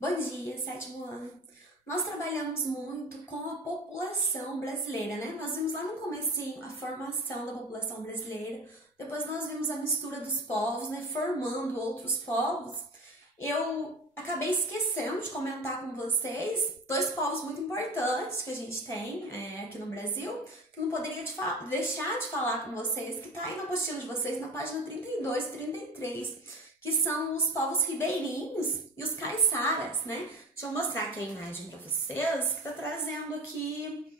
Bom dia, sétimo ano. Nós trabalhamos muito com a população brasileira, né? Nós vimos lá no comecinho a formação da população brasileira, depois nós vimos a mistura dos povos, né? Formando outros povos. Eu acabei esquecendo de comentar com vocês dois povos muito importantes que a gente tem aqui no Brasil, que não poderia deixar de falar com vocês, que está aí na apostila de vocês, na página 32 e 33, que são os povos ribeirinhos e os caiçaras, né? Deixa eu mostrar aqui a imagem para vocês, que está trazendo aqui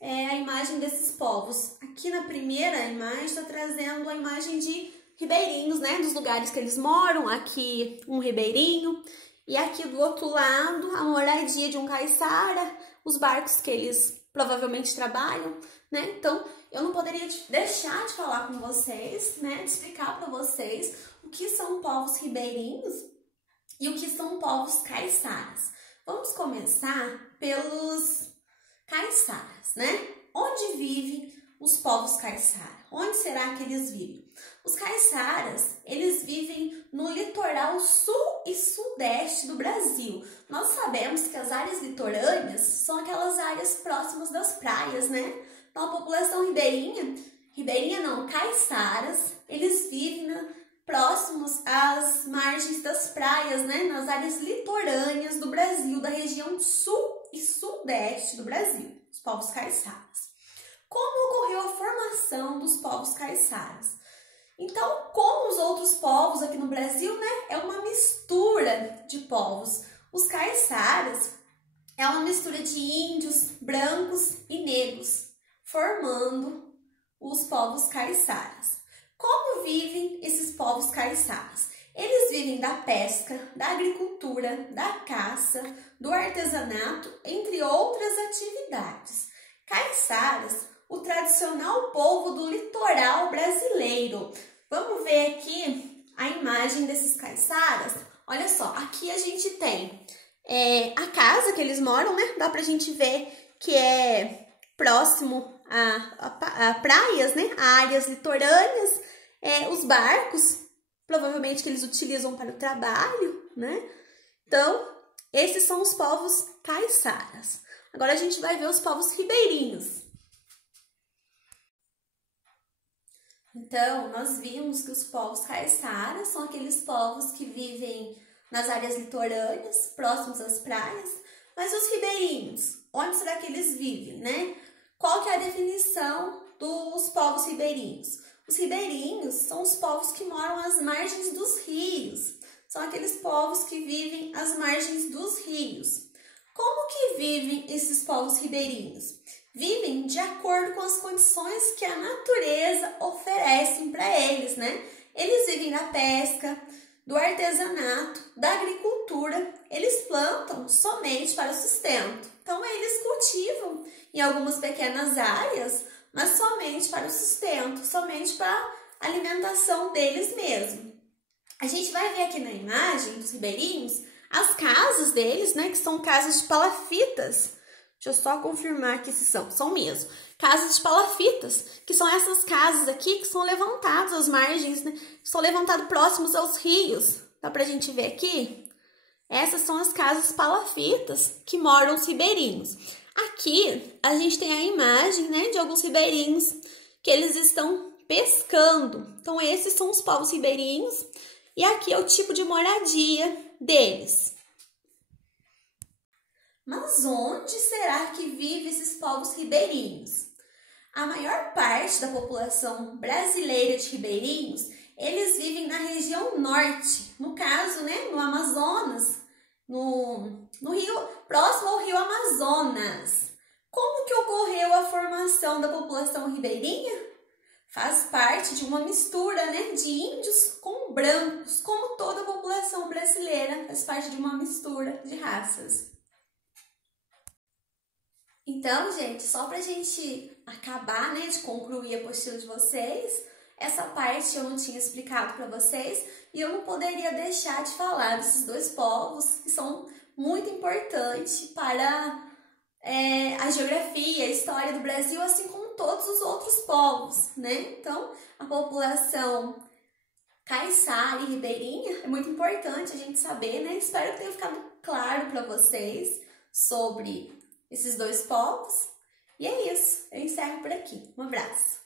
a imagem desses povos. Aqui na primeira imagem está trazendo a imagem de ribeirinhos, né? Dos lugares que eles moram. Aqui um ribeirinho e aqui do outro lado a moradia de um caiçara, os barcos que eles provavelmente trabalham, né? Então eu não poderia deixar de falar com vocês, né? De explicar para vocês o que são povos ribeirinhos e o que são povos caiçaras. Vamos começar pelos caiçaras, né? Onde vivem os povos caiçaras? Onde será que eles vivem? Os caiçaras, eles vivem no litoral sul e sudeste do Brasil. Nós sabemos que as áreas litorâneas são aquelas áreas próximas das praias, né? Então a população caiçaras, eles vivem próximos às margens das praias, né? Nas áreas litorâneas do Brasil, da região sul e sudeste do Brasil, os povos caiçaras. Como ocorreu a formação dos povos caiçaras? Então, como os outros povos aqui no Brasil, né? É uma mistura de povos. Os caiçaras é uma mistura de índios, brancos e negros, formando os povos caiçaras. Como vivem esses povos caiçaras? Eles vivem da pesca, da agricultura, da caça, do artesanato, entre outras atividades. Caiçaras, o tradicional povo do litoral brasileiro. Vamos ver aqui a imagem desses caiçaras? Olha só, aqui a gente tem a casa que eles moram, né? Dá pra gente ver que é próximo a praias, né? A áreas litorâneas, os barcos, provavelmente que eles utilizam para o trabalho, né? Então, esses são os povos caiçaras. Agora a gente vai ver os povos ribeirinhos. Então, nós vimos que os povos caiçaras são aqueles povos que vivem nas áreas litorâneas, próximos às praias. Mas os ribeirinhos, onde será que eles vivem, né? Qual que é a definição dos povos ribeirinhos? Os ribeirinhos são os povos que moram às margens dos rios. São aqueles povos que vivem às margens dos rios. Como que vivem esses povos ribeirinhos? Vivem de acordo com as condições que a natureza oferece para eles, né? Eles vivem da pesca, do artesanato, da agricultura. Eles plantam somente para o sustento. Então, eles cultivam em algumas pequenas áreas, mas somente para o sustento, somente para a alimentação deles mesmo. A gente vai ver aqui na imagem dos ribeirinhos as casas deles, né? Que são casas de palafitas. Deixa eu só confirmar que esses são mesmo. Casas de palafitas, que são essas casas aqui que são levantadas às margens, né? São levantadas próximos aos rios. Dá pra gente ver aqui? Essas são as casas palafitas que moram os ribeirinhos. Aqui a gente tem a imagem, né, de alguns ribeirinhos que eles estão pescando. Então esses são os povos ribeirinhos e aqui é o tipo de moradia deles. Mas onde será que vivem esses povos ribeirinhos? A maior parte da população brasileira de ribeirinhos, eles vivem na região norte, no caso, né, no Amazonas, no rio, próximo ao rio Amazonas. Como que ocorreu a formação da população ribeirinha? Faz parte de uma mistura, né, de índios com brancos, como toda a população brasileira faz parte de uma mistura de raças. Então, gente, só pra gente acabar, né, de concluir a apostila de vocês, essa parte eu não tinha explicado para vocês e eu não poderia deixar de falar desses dois povos que são muito importantes para a geografia, a história do Brasil, assim como todos os outros povos, né? Então, a população caiçara e ribeirinha, é muito importante a gente saber, né? Espero que tenha ficado claro para vocês sobre esses dois povos. E é isso, eu encerro por aqui. Um abraço!